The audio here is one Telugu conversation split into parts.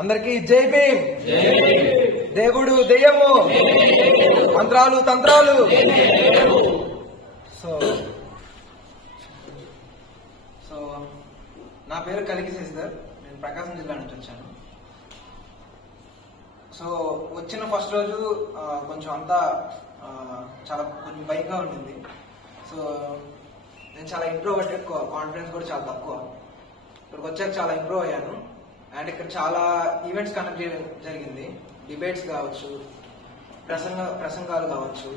అందరికి జై భీమ్. దేవుడు దెయ్యము. మంత్రాలు తంత్రాలు. సో సో నా పేరు కలిగి శశిధర్. నేను ప్రకాశం జిల్లా నుంచి వచ్చాను. సో వచ్చిన ఫస్ట్ రోజు కొంచెం అంతా చాలా కొంచెం భయంగా ఉంటుంది సో నేను చాలా ఇంప్రూవ్ కాన్ఫిడెన్స్ కూడా చాలా తక్కువ. ఇక్కడికి వచ్చాక చాలా ఇంప్రూవ్ అయ్యాను. అండ్ ఇక్కడ చాలా ఈవెంట్స్ కండక్ట్ చేయడం జరిగింది. డిబేట్స్ కావచ్చు ప్రసంగ ప్రసంగాలు కావచ్చు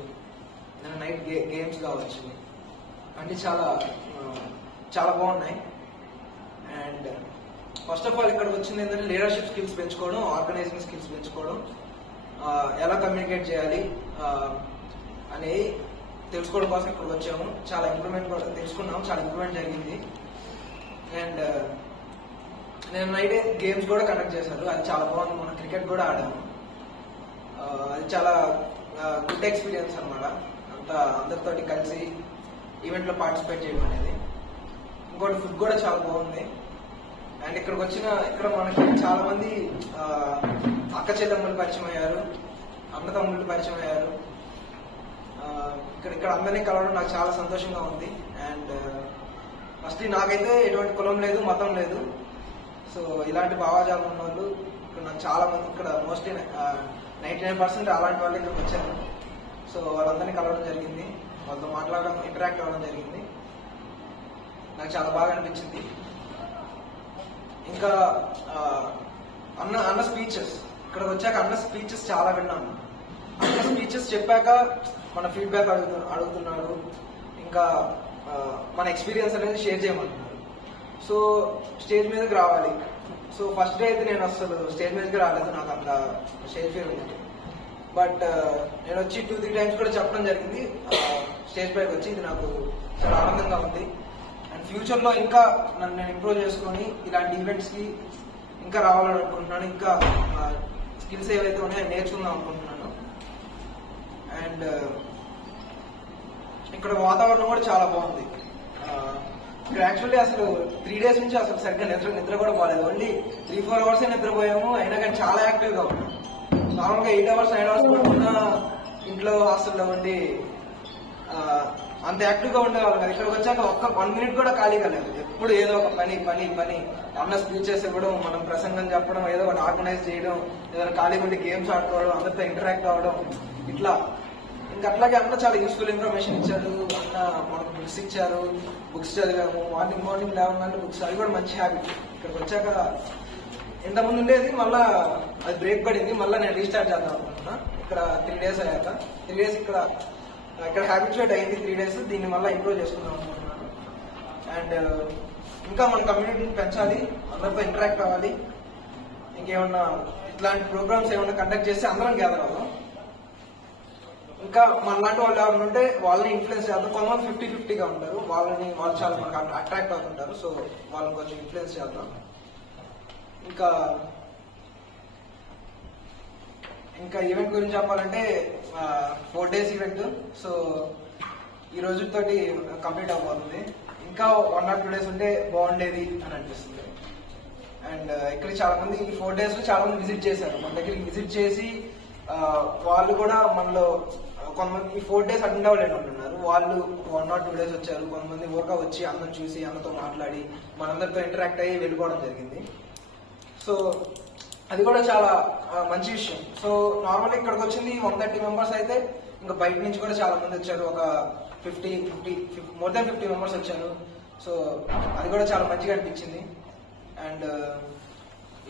నైట్ గే గేమ్స్ కావచ్చు. అంటే చాలా చాలా బాగున్నాయి. అండ్ ఫస్ట్ ఆఫ్ ఆల్ ఇక్కడికి వచ్చింది ఏంటంటే లీడర్షిప్ స్కిల్స్ పెంచుకోవడం ఆర్గనైజింగ్ స్కిల్స్ పెంచుకోవడం ఎలా కమ్యూనికేట్ చేయాలి అని అనేది తెలుసుకోవడం కోసం ఇక్కడికి వచ్చాము. చాలా ఇంప్రూవ్మెంట్ కూడా తెలుసుకున్నాము. చాలా ఇంప్రూవ్మెంట్ జరిగింది. అండ్ నేను నైట్ గేమ్స్ కూడా కండక్ట్ చేశారు అది చాలా బాగుంది. మనం క్రికెట్ కూడా ఆడాము అది చాలా గుడ్ ఎక్స్పీరియన్స్ అన్నమాట. అంతా అందరితోటి కలిసి ఈవెంట్లో పార్టిసిపేట్ చేయడం అనేది. ఇంకోటి ఫుడ్ కూడా చాలా బాగుంది. అండ్ ఇక్కడికి వచ్చిన ఇక్కడ మనకి చాలా మంది అక్క చెల్లెమ్మలు పరిచయం అయ్యారు. అన్నతమ్ముళ్ళు పరిచయం అయ్యారు. ఇక్కడ ఇక్కడ అందరినీ కలవడం నాకు చాలా సంతోషంగా ఉంది. అండ్ ఫస్ట్ నాకైతే ఎటువంటి కులం లేదు మతం లేదు. సో ఇలాంటి భావాజాలం ఉన్న వాళ్ళు ఇక్కడ నాకు చాలా మంది ఇక్కడ మోస్ట్లీ నైంటీ నైన్ పర్సెంట్ అలాంటి వాళ్ళు ఇక్కడికి వచ్చారు. సో వాళ్ళందరినీ కలవడం జరిగింది. వాళ్ళతో మాట్లాడడం ఇంటరాక్ట్ అవ్వడం జరిగింది. నాకు చాలా బాగా అనిపించింది. ఇంకా అన్న అన్న స్పీచెస్ ఇక్కడికి వచ్చాక అన్న స్పీచెస్ చాలా విన్నాను అన్న స్పీచెస్ చెప్పాక మన ఫీడ్బ్యాక్ అడుగుతు అడుగుతున్నాడు. ఇంకా మన ఎక్స్పీరియన్స్ అనేది షేర్ చేయమంటున్నారు సో స్టేజ్ మీదకి రావాలి. సో ఫస్ట్ డే అయితే నేను అసలు స్టేజ్ మీదకి రాలేదు. నాకు అంత స్టేజ్ ఫీల్ ఉంది బట్ నేను వచ్చి టూ త్రీ టైమ్స్ కూడా చెప్పడం జరిగింది. స్టేజ్ పైకి వచ్చి ఇది నాకు చాలా ఆనందంగా ఉంది. అండ్ ఫ్యూచర్లో ఇంకా నన్ను నేను ఇంప్రూవ్ చేసుకొని ఇలాంటి ఈవెంట్స్కి ఇంకా రావాలని అనుకుంటున్నాను ఇంకా స్కిల్స్ ఏవైతే ఉన్నాయో నేర్చుకుందాం అనుకుంటున్నాను. అండ్ ఇక్కడ వాతావరణం కూడా చాలా బాగుంది. ఇక్కడ యాక్చువల్లీ అసలు త్రీ డేస్ నుంచి అసలు సరిగ్గా నిద్ర నిద్ర కూడా పోలేదు. ఓన్లీ త్రీ ఫోర్ అవర్స్ నిద్రపోయాము. అయినా కానీ చాలా యాక్టివ్గా ఉన్నాం. నార్మల్గా ఎయిట్ అవర్స్ నైన్ అవర్స్ పడుకున్నా ఇంట్లో హాస్టల్లో ఉండి అంత యాక్టివ్గా ఉండేవాళ్ళం కదా. ఇక్కడికి వచ్చాక ఒక్క వన్ మినిట్ కూడా ఖాళీగా లేదు. ఎప్పుడు ఏదో ఒక పని పని పని. అన్న స్పీచెస్ ఇవ్వడం మనం ప్రసంగం చెప్పడం ఏదో ఒకటి ఆర్గనైజ్ చేయడం ఏదైనా ఖాళీగా ఉండి గేమ్స్ ఆడుకోవడం అందరితో ఇంటరాక్ట్ అవ్వడం ఇట్లా. ఇంకా అట్లాగే అన్న చాలా యూస్ఫుల్ ఇన్ఫర్మేషన్ ఇచ్చాడు మనకు బుక్స్ ఇచ్చారు బుక్స్ చదివాము. మార్నింగ్ మార్నింగ్ లేవగానే బుక్స్ అది కూడా మంచి హ్యాబిట్ ఇక్కడికి వచ్చాక ఇంతకుముందు ఉండేది మళ్ళా అది బ్రేక్ పడింది మళ్ళీ నేను రీస్టార్ట్ చేద్దాం అనుకుంటున్నా ఇక్కడ త్రీ డేస్ అయ్యాక. త్రీ డేస్ ఇక్కడ ఇక్కడ హ్యాబిచువేట్ అయింది త్రీ డేస్ దీన్ని మళ్ళీ ఇంప్రూవ్ చేసుకుందాం అనుకుంటున్నాను అండ్ uh, ఇంకా మన కమ్యూనిటీని పెంచాలి. అందరితో ఇంటరాక్ట్ అవ్వాలి. ఇంకేమన్నా ఇట్లాంటి ప్రోగ్రామ్స్ ఏమైనా కండక్ట్ చేస్తే అందరం గ్యాదర్ అవుదాం. ఇంకా మనలాంటి వాళ్ళు ఎవరు ఉంటే వాళ్ళని ఇన్ఫ్లుయెన్స్ చేద్దాం. కొంతమంది ఫిఫ్టీ ఫిఫ్టీగా ఉంటారు. వాళ్ళని వాళ్ళు చాలా మనకు అట్రాక్ట్ అవుతుంటారు. సో వాళ్ళని కొంచెం ఇన్ఫ్లుయెన్స్ చేద్దాం. ఇంకా ఇంకా ఈవెంట్ గురించి చెప్పాలంటే ఫోర్ డేస్ ఈవెంట్ సో ఈ రోజుతోటి కంప్లీట్ అవ్వబోతుంది. ఇంకా వన్ ఆర్ టూ డేస్ ఉంటే బాగుండేది అని అనిపిస్తుంది. అండ్ ఇక్కడ చాలా మంది ఈ ఫోర్ డేస్లో చాలా మంది విజిట్ చేశారు. మన దగ్గరికి విజిట్ చేసి వాళ్ళు కూడా మనలో కొంతమంది ఈ ఫోర్ డేస్ అటెండ్ అవ్వలేని ఉంటున్నారు వాళ్ళు వన్ ఆర్ టూ డేస్ వచ్చారు. కొంతమంది ఊరగా వచ్చి అందరం చూసి అందరితో మాట్లాడి మనందరితో ఇంటరాక్ట్ అయ్యి వెళ్ళిపోవడం జరిగింది. సో అది కూడా చాలా మంచి విషయం. సో నార్మల్ ఇక్కడికి వచ్చింది వన్ థర్టీ మెంబర్స్ అయితే ఇంకా బయట నుంచి కూడా చాలా మంది వచ్చారు. ఒక fifty fifty more than fifty members వచ్చారు. సో అది కూడా చాలా మంచిగా అనిపించింది. అండ్ uh,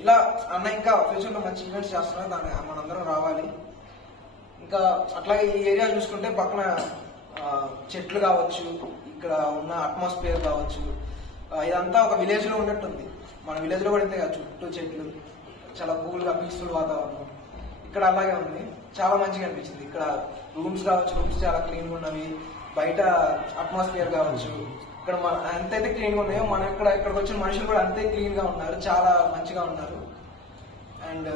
ఇలా అన్న ఇంకా ఫ్యూచర్లో మంచి ఈవెంట్స్ చేస్తున్నారు. దాన్ని మనందరం రావాలి. ఇంకా అట్లాగే ఈ ఏరియా చూసుకుంటే పక్కన చెట్లు కావచ్చు ఇక్కడ ఉన్న అట్మాస్ఫియర్ కావచ్చు ఇదంతా ఒక విలేజ్లో ఉన్నట్టుంది. మన విలేజ్లో కూడా ఇంతే కదా చుట్టూ చెట్లు చాలా కూల్గా పీస్ఫుల్ వాతావరణం. ఇక్కడ అలాగే ఉంది. చాలా మంచిగా అనిపించింది. ఇక్కడ రూమ్స్ కావచ్చు రూమ్స్ చాలా క్లీన్గా ఉన్నవి. బయట అట్మాస్ఫియర్ కావచ్చు. ఇక్కడ మన ఎంతైతే క్లీన్గా ఉన్నాయో మన ఇక్కడ ఇక్కడికి వచ్చిన మనుషులు కూడా అంతే క్లీన్గా ఉన్నారు చాలా మంచిగా ఉన్నారు. అండ్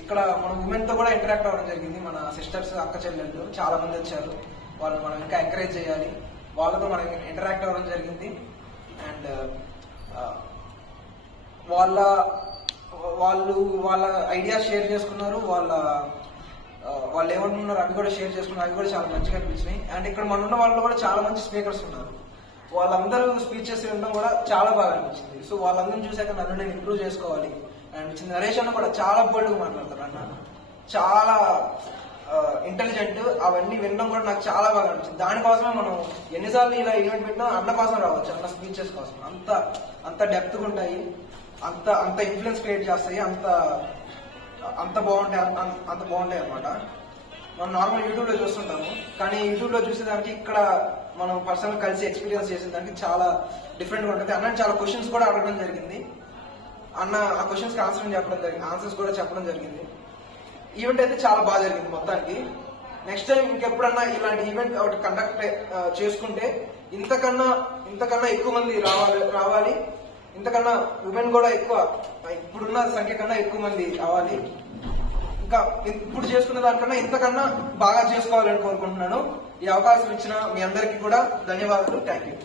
ఇక్కడ మన ఉమెన్తో కూడా ఇంటరాక్ట్ అవ్వడం జరిగింది. మన సిస్టర్స్ అక్క చెల్లెళ్ళు చాలా మంది వచ్చారు. వాళ్ళు మనం ఇంకా ఎంకరేజ్ చేయాలి. వాళ్ళతో మనం ఇంటరాక్ట్ అవ్వడం జరిగింది. అండ్ uh, వాళ్ళ వాళ్ళు వాళ్ళ ఐడియా షేర్ చేసుకున్నారు. వాళ్ళ uh, వాళ్ళు వాళ్ళు ఏమంటున్నారు అవి కూడా షేర్ చేసుకున్నారు. అవి కూడా చాలా మంచిగా అనిపించినాయి. అండ్ ఇక్కడ మన ఉన్న వాళ్ళు కూడా చాలా మంచి స్పీకర్స్ ఉన్నారు. వాళ్ళందరూ స్పీచెస్ వినడం కూడా చాలా బాగా అనిపించింది. సో వాళ్ళందరిని చూసాక నన్ను నేను ఇంప్రూవ్ చేసుకోవాలి. అనిపించింది నరేష్ అన్న కూడా చాలా బోల్డ్గా మాట్లాడతారు అన్న. చాలా ఇంటెలిజెంట్ అవన్నీ వినడం కూడా నాకు చాలా బాగా అనిపించింది. దానికోసమే మనం ఎన్నిసార్లు ఇలా ఈవెంట్ పెట్టినా అన్న కోసం రావచ్చు. అన్న స్పీచెస్ కోసం. అంత అంత డెప్త్గా ఉంటాయి. అంత అంత ఇన్ఫ్లుయెన్స్ క్రియేట్ చేస్తాయి. అంత అంత బాగుంటాయి అంత- అంత బాగుంటాయి అనమాట మనం నార్మల్ యూట్యూబ్లో చూస్తుంటాము. కానీ యూట్యూబ్లో చూసేదానికి ఇక్కడ మనం పర్సనల్ కలిసి ఎక్స్పీరియన్స్ చేసేదానికి చాలా డిఫరెంట్గా ఉంటుంది. అన్న చాలా క్వశ్చన్స్ కూడా అడగడం జరిగింది. అన్న ఆ క్వశ్చన్స్కి ఆన్సర్ చెప్పడం జరిగింది. ఆన్సర్స్ కూడా చెప్పడం జరిగింది. ఈవెంట్ అయితే చాలా బాగా జరిగింది మొత్తానికి. నెక్స్ట్ టైం ఇంకెప్పుడన్నా ఇలాంటి ఈవెంట్ ఒకటి కండక్ట్ eh, చేసుకుంటే ఇంతకన్నా ఇంతకన్నా ఎక్కువ మంది రావాలి రావాలి. ఇంతకన్నా ఉమెన్ కూడా ఎక్కువ ఇప్పుడున్న సంఖ్య కన్నా ఎక్కువ మంది రావాలి. ఇంకా ఇప్పుడు చేసుకున్న దానికన్నా ఇంతకన్నా బాగా చేసుకోవాలని కోరుకుంటున్నాను. ఈ అవకాశం ఇచ్చిన మీ అందరికీ కూడా ధన్యవాదాలు. Thank you